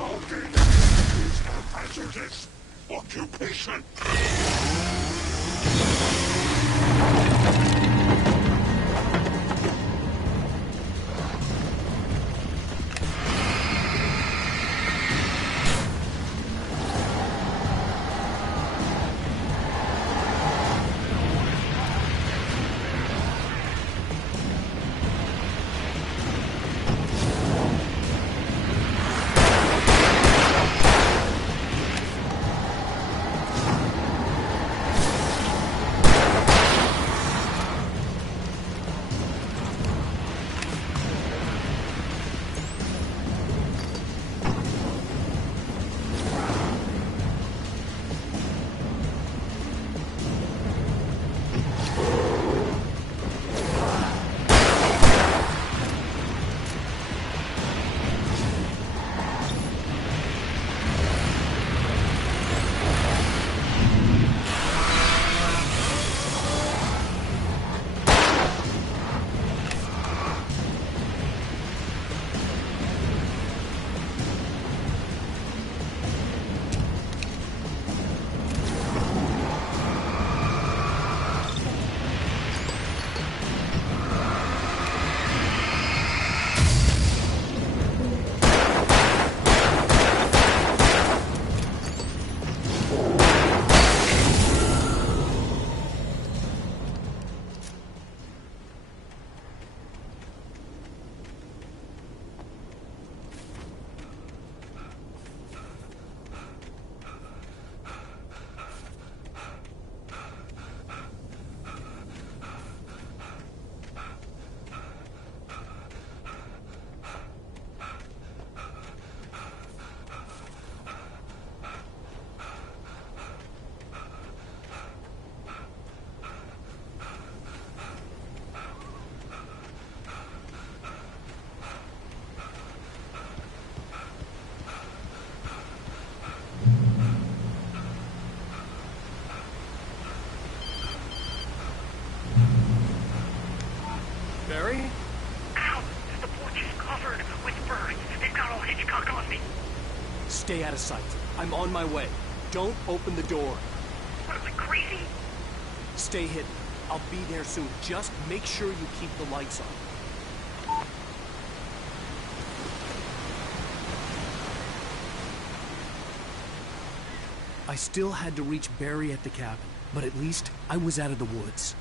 Smoking is a hazardous occupation. Barry? Ow! The porch is covered with birds. They've got all Hitchcock on me. Stay out of sight. I'm on my way. Don't open the door. What, am I crazy? Stay hidden. I'll be there soon. Just make sure you keep the lights on. I still had to reach Barry at the cabin, but at least I was out of the woods.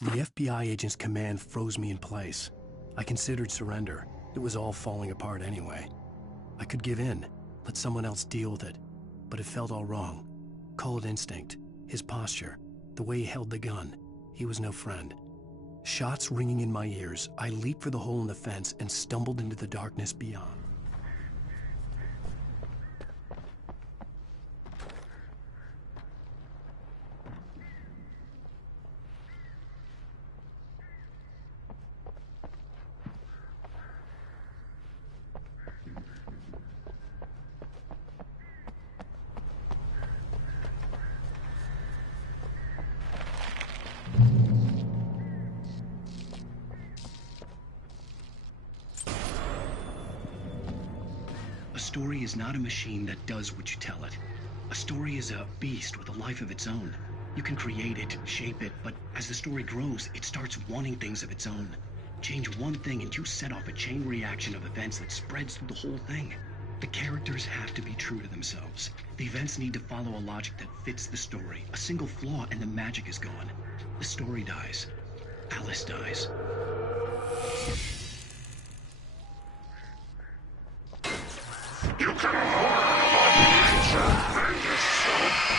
The FBI agent's command froze me in place. I considered surrender. It was all falling apart anyway. I could give in, let someone else deal with it, but it felt all wrong. Call it instinct, his posture, the way he held the gun. He was no friend. Shots ringing in my ears, I leaped for the hole in the fence and stumbled into the darkness beyond. A story is not a machine that does what you tell it. A story is a beast with a life of its own. You can create it, shape it, but as the story grows, it starts wanting things of its own. Change one thing and you set off a chain reaction of events that spreads through the whole thing. The characters have to be true to themselves. The events need to follow a logic that fits the story. A single flaw and the magic is gone. The story dies. Alice dies. You can avoid nature and yourself.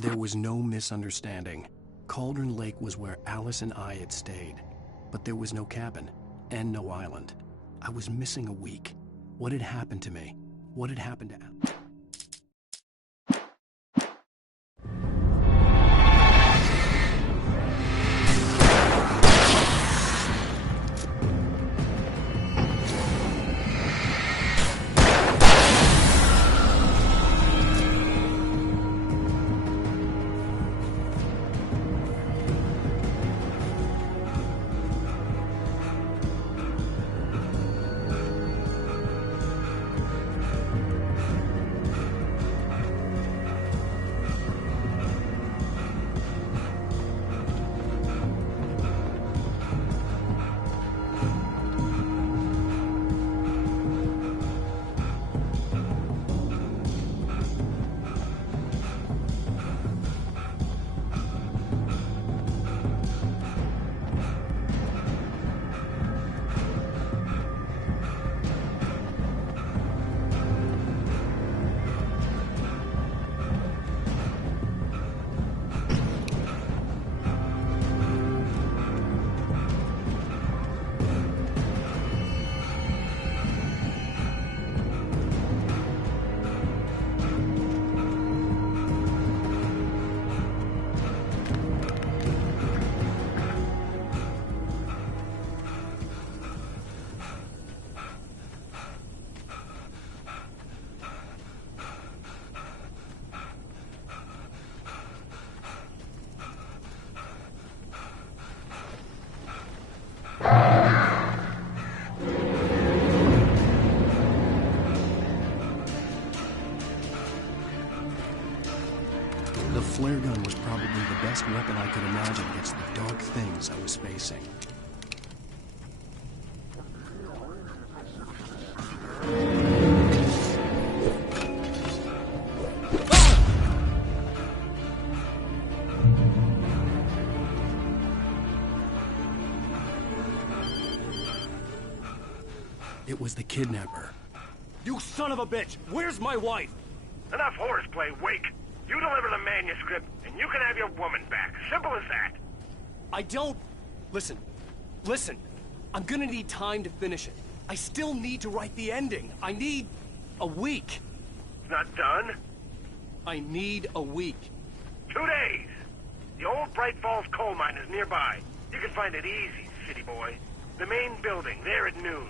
There was no misunderstanding. Cauldron Lake was where Alice and I had stayed, but there was no cabin and no island. I was missing a week. What had happened to me? What had happened to Alice? The flare gun was probably the best weapon I could imagine against the dark things I was facing. It was the kidnapper. You son of a bitch! Where's my wife? Enough horseplay, Wake. You deliver the manuscript, and you can have your woman back. Simple as that. I don't... Listen. I'm gonna need time to finish it. I still need to write the ending. I need a week. It's not done? I need a week. 2 days. The old Bright Falls coal mine is nearby. You can find it easy, city boy. The main building, there at noon.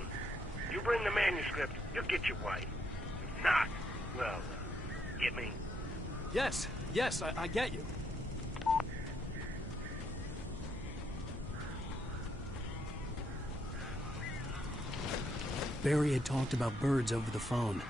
You bring the manuscript, you'll get your wife. If not, well, get me? Yes, I get you. Barry had talked about birds over the phone.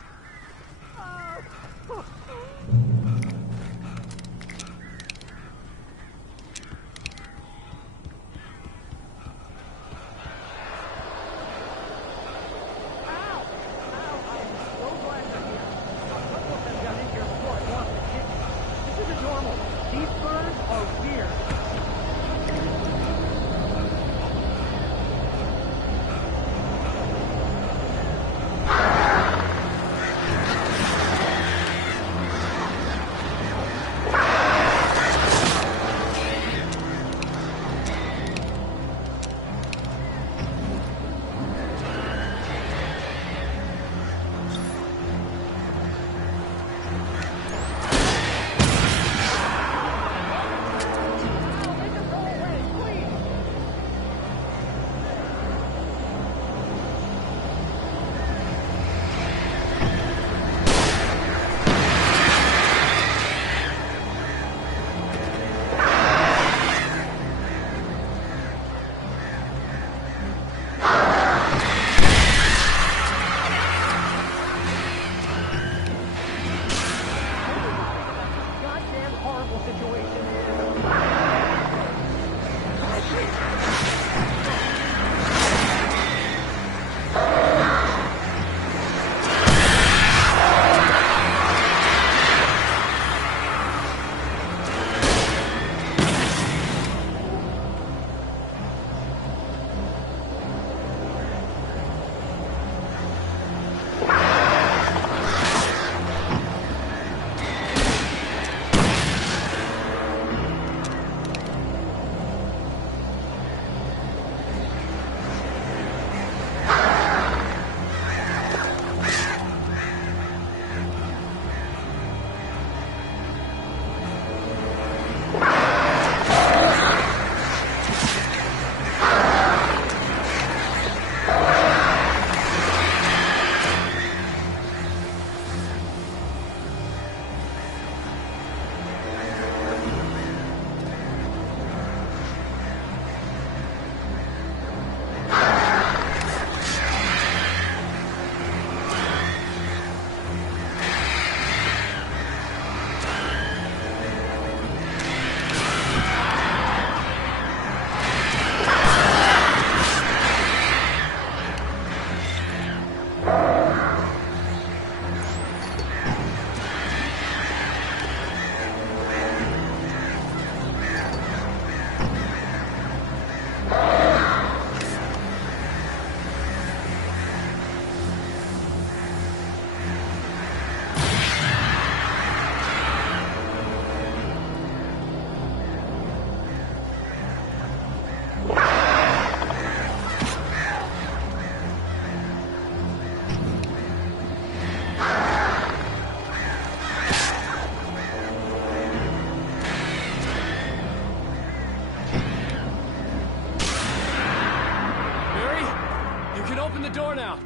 You can open the door now.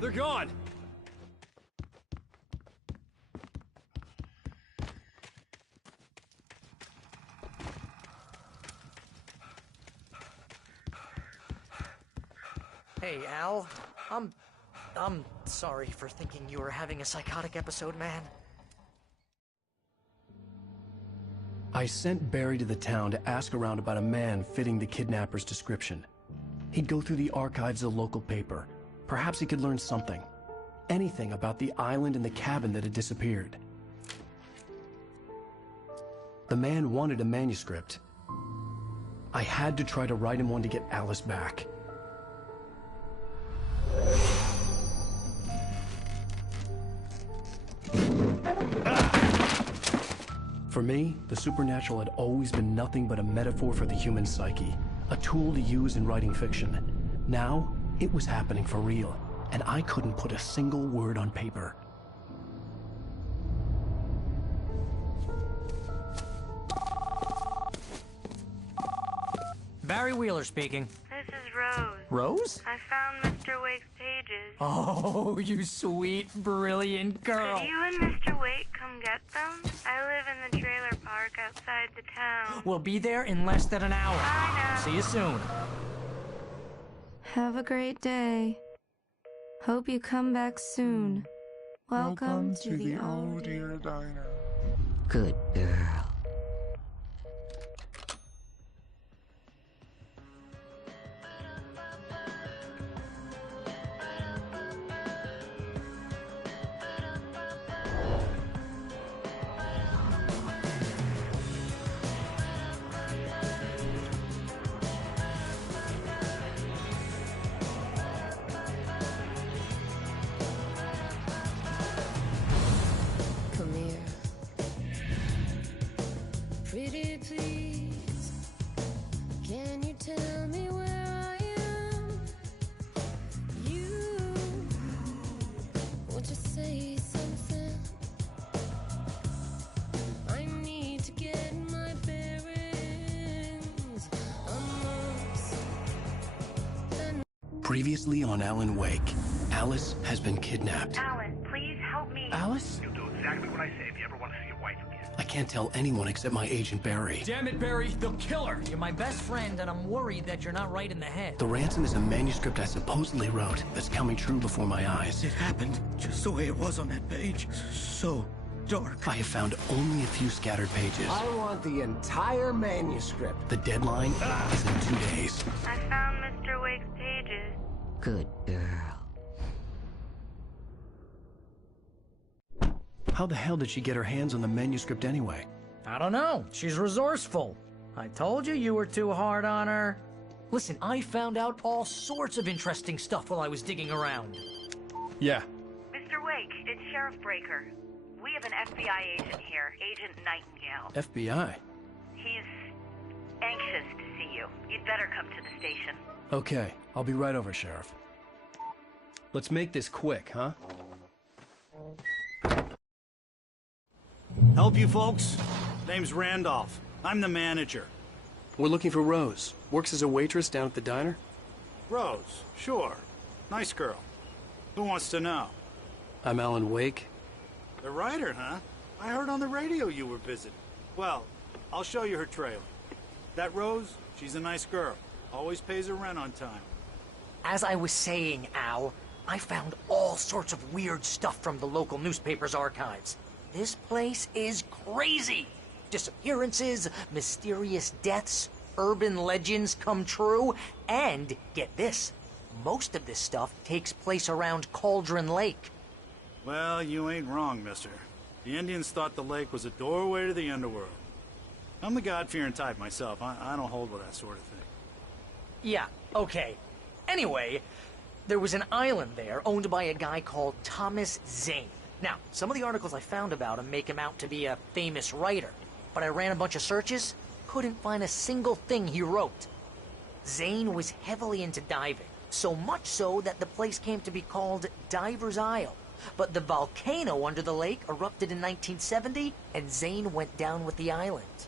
They're gone. Hey, Al. I'm sorry for thinking you were having a psychotic episode, man. I sent Barry to the town to ask around about a man fitting the kidnapper's description. He'd go through the archives of the local paper. Perhaps he could learn something. Anything about the island and the cabin that had disappeared. The man wanted a manuscript. I had to try to write him one to get Alice back. For me, the supernatural had always been nothing but a metaphor for the human psyche, a tool to use in writing fiction. Now, it was happening for real, and I couldn't put a single word on paper. Barry Wheeler speaking. This is Rose. Rose? I found Mr. Wake's pages. Oh, you sweet, brilliant girl. Could you and Mr. Wake come get them? I live in the trailer park outside the town. We'll be there in less than an hour. Bye now. See you soon. Have a great day. Hope you come back soon. Welcome to the Oh Dear Diner. Good girl. Come here. Pretty please, can you tell me where I am? You, won't you say something? I need to get my bearings amongst the... Previously on Alan Wake, Alice has been kidnapped. Alan, please help me. Alice? You'll do exactly what I say if you ever want to see your wife again. I can't tell anyone except my agent Barry. Damn it, Barry, they'll kill her. You're my best friend, and I'm worried that you're not right in the head. The ransom is a manuscript I supposedly wrote that's coming true before my eyes. It happened just the way it was on that page. So dark. I have found only a few scattered pages. I want the entire manuscript. The deadline is in 2 days. I found Mr. Wake's pages. Good girl. How the hell did she get her hands on the manuscript anyway? I don't know. She's resourceful. I told you you were too hard on her. Listen, I found out all sorts of interesting stuff while I was digging around. Yeah. Mr. Wake, it's Sheriff Breaker. We have an FBI agent here, Agent Nightingale. FBI? He's anxious to see you. You'd better come to the station. Okay, I'll be right over, Sheriff. Let's make this quick, huh? Help you folks? Name's Randolph. I'm the manager. We're looking for Rose. Works as a waitress down at the diner? Rose, sure. Nice girl. Who wants to know? I'm Alan Wake. The writer, huh? I heard on the radio you were visiting. Well, I'll show you her trailer. That Rose, she's a nice girl. Always pays her rent on time. As I was saying, Al, I found all sorts of weird stuff from the local newspaper's archives. This place is crazy. Disappearances, mysterious deaths, urban legends come true, and, get this, most of this stuff takes place around Cauldron Lake. Well, you ain't wrong, mister. The Indians thought the lake was a doorway to the underworld. I'm the God-fearing type myself. I don't hold with that sort of thing. Yeah, okay. Anyway, there was an island there owned by a guy called Thomas Zane. Now, some of the articles I found about him make him out to be a famous writer, but I ran a bunch of searches, couldn't find a single thing he wrote. Zane was heavily into diving, so much so that the place came to be called Diver's Isle. But the volcano under the lake erupted in 1970, and Zane went down with the island.